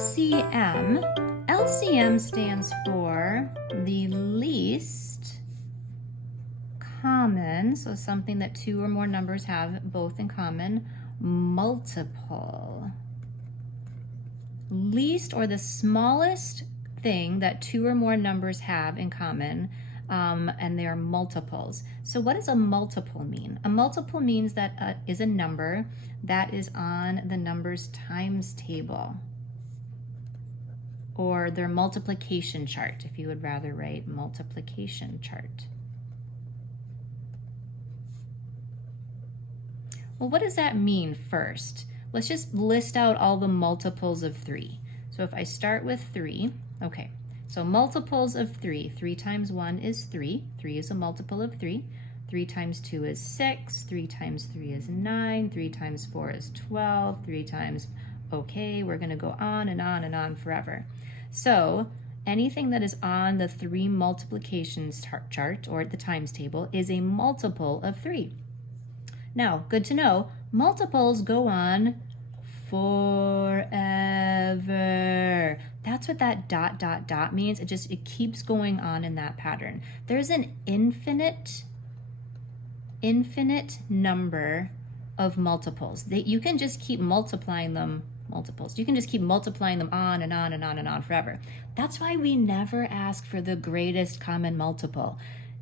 LCM. LCM stands for the least common, so something that two or more numbers have both in common, multiple. Least, or the smallest thing that two or more numbers have in common, and they are multiples. So what does a multiple mean? A multiple means that is a number that is on the numbers times table, or their multiplication chart, if you would rather write multiplication chart. Well, what does that mean first? Let's just list out all the multiples of 3. So if I start with 3, okay, so multiples of 3. 3 times 1 is 3. 3 is a multiple of 3. 3 times 2 is 6. 3 times 3 is 9. 3 times 4 is 12. 3 times, okay, we're going to go on and on and on forever. So anything that is on the 3 multiplications chart, or the times table, is a multiple of 3. Now, good to know, multiples go on forever. That's what that ... means. It keeps going on in that pattern. There's an infinite number of multiples. You can just keep multiplying them, You can just keep multiplying them on and on and on and on forever. That's why we never ask for the greatest common multiple,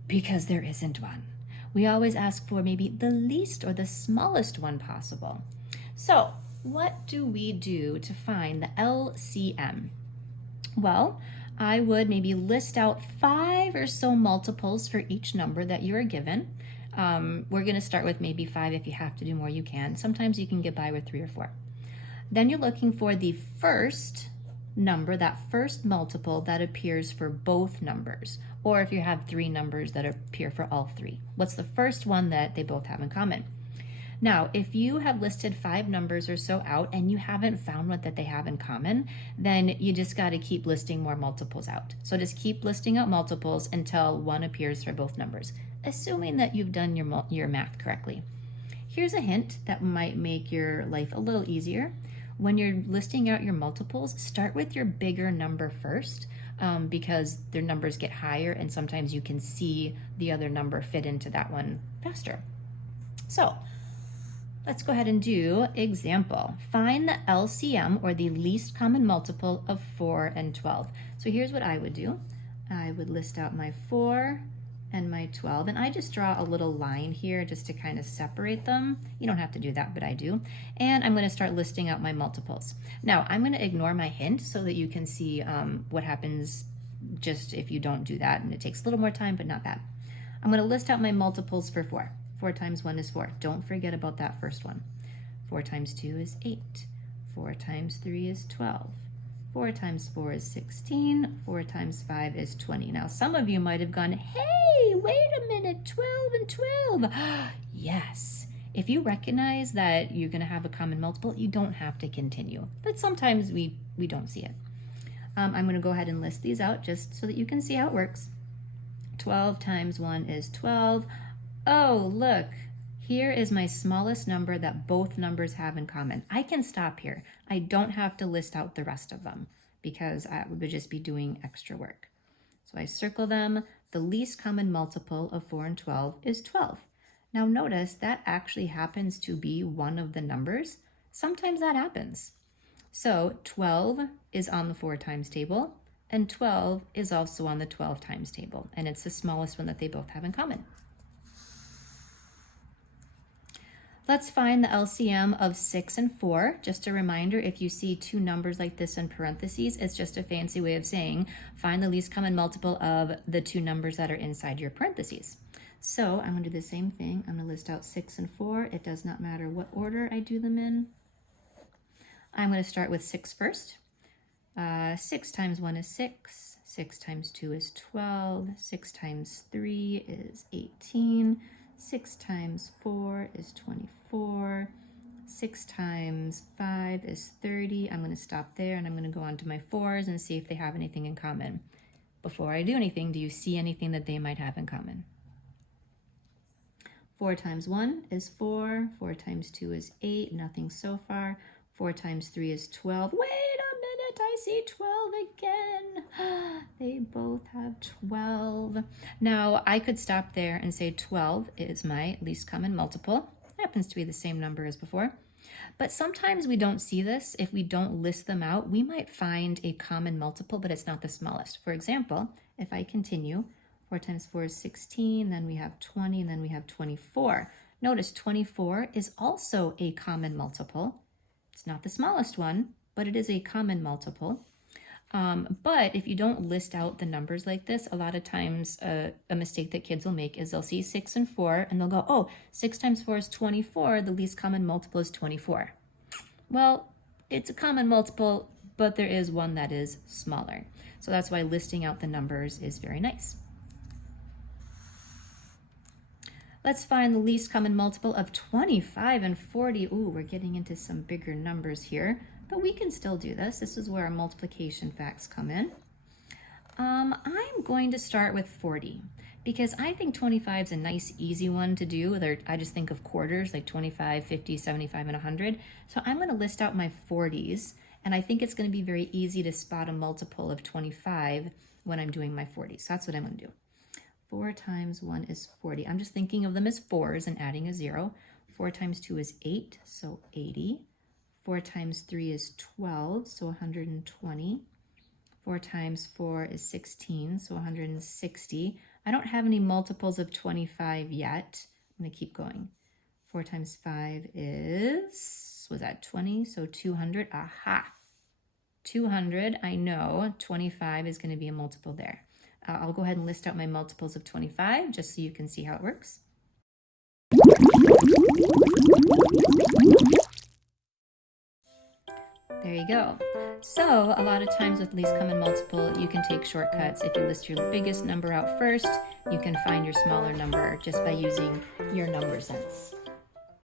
because there isn't one. We always ask for maybe the least or the smallest one possible. So what do we do to find the LCM? Well, I would maybe list out 5 or so multiples for each number that you are given. We're going to start with maybe 5. If you have to do more, you can. Sometimes you can get by with 3 or 4. Then you're looking for the first number, that first multiple that appears for both numbers, or if you have 3 numbers that appear for all 3. What's the first one that they both have in common? Now, if you have listed 5 numbers or so out and you haven't found what that they have in common, then you just got to keep listing more multiples out. So just keep listing out multiples until one appears for both numbers, assuming that you've done your math correctly. Here's a hint that might make your life a little easier. When you're listing out your multiples, start with your bigger number first, because their numbers get higher and sometimes you can see the other number fit into that one faster. So let's go ahead and do example. Find the LCM, or the least common multiple, of 4 and 12. So here's what I would do. I would list out my 4 and my 12, and I just draw a little line here just to kind of separate them. You don't have to do that, but I do. And I'm going to start listing out my multiples. Now, I'm going to ignore my hint so that you can see what happens just if you don't do that, and it takes a little more time, but not bad. I'm going to list out my multiples for 4. 4 times 1 is 4. Don't forget about that first one. 4 times 2 is 8. 4 times 3 is 12. 4 times 4 is 16. 4 times 5 is 20. Now, some of you might have gone, hey, wait a minute, 12 and 12. Yes. If you recognize that you're going to have a common multiple, you don't have to continue. But sometimes we don't see it. I'm going to go ahead and list these out just so that you can see how it works. 12 times 1 is 12. Oh, look. Here is my smallest number that both numbers have in common. I can stop here. I don't have to list out the rest of them because I would just be doing extra work. So I circle them. The least common multiple of 4 and 12 is 12. Now notice that actually happens to be one of the numbers. Sometimes that happens. So 12 is on the 4 times table, and 12 is also on the 12 times table, and it's the smallest one that they both have in common. Let's find the LCM of 6 and 4. Just a reminder, if you see 2 numbers like this in parentheses, it's just a fancy way of saying find the least common multiple of the 2 numbers that are inside your parentheses. So I'm going to do the same thing. I'm going to list out 6 and 4. It does not matter what order I do them in. I'm going to start with 6 first. 6 times 1 is 6. 6 times 2 is 12. 6 times 3 is 18. 6 times 4 is 24. 6 times 5 is 30. I'm going to stop there and I'm going to go on to my 4s and see if they have anything in common. Before I do anything, do you see anything that they might have in common? 4 times 1 is 4. 4 times 2 is 8. Nothing so far. 4 times 3 is 12. Wait a minute, I see 12 again. They both have 12. Now, I could stop there and say 12 is my least common multiple. Happens to be the same number as before. But sometimes we don't see this. If we don't list them out, we might find a common multiple, but it's not the smallest. For example, if I continue, 4 times 4 is 16, then we have 20, and then we have 24. Notice 24 is also a common multiple. It's not the smallest one, but it is a common multiple. But if you don't list out the numbers like this, a lot of times a mistake that kids will make is they'll see 6 and 4 and they'll go, oh, 6 times 4 is 24. The least common multiple is 24. Well, it's a common multiple, but there is one that is smaller. So that's why listing out the numbers is very nice. Let's find the least common multiple of 25 and 40. Ooh, we're getting into some bigger numbers here, but we can still do this. This is where our multiplication facts come in. I'm going to start with 40 because I think 25 is a nice, easy one to do. I just think of quarters like 25, 50, 75, and 100. So I'm going to list out my 40s, and I think it's going to be very easy to spot a multiple of 25 when I'm doing my 40s. So that's what I'm going to do. 4 times 1 is 40. I'm just thinking of them as 4s and adding a 0. 4 times 2 is 8, so 80. 4 times 3 is 12, so 120. 4 times 4 is 16, so 160. I don't have any multiples of 25 yet. I'm going to keep going. 4 times 5 was that 20? So 200. Aha! 200, I know 25 is going to be a multiple there. I'll go ahead and list out my multiples of 25 just so you can see how it works. There you go. So a lot of times with least common multiple, you can take shortcuts. If you list your biggest number out first, you can find your smaller number just by using your number sense.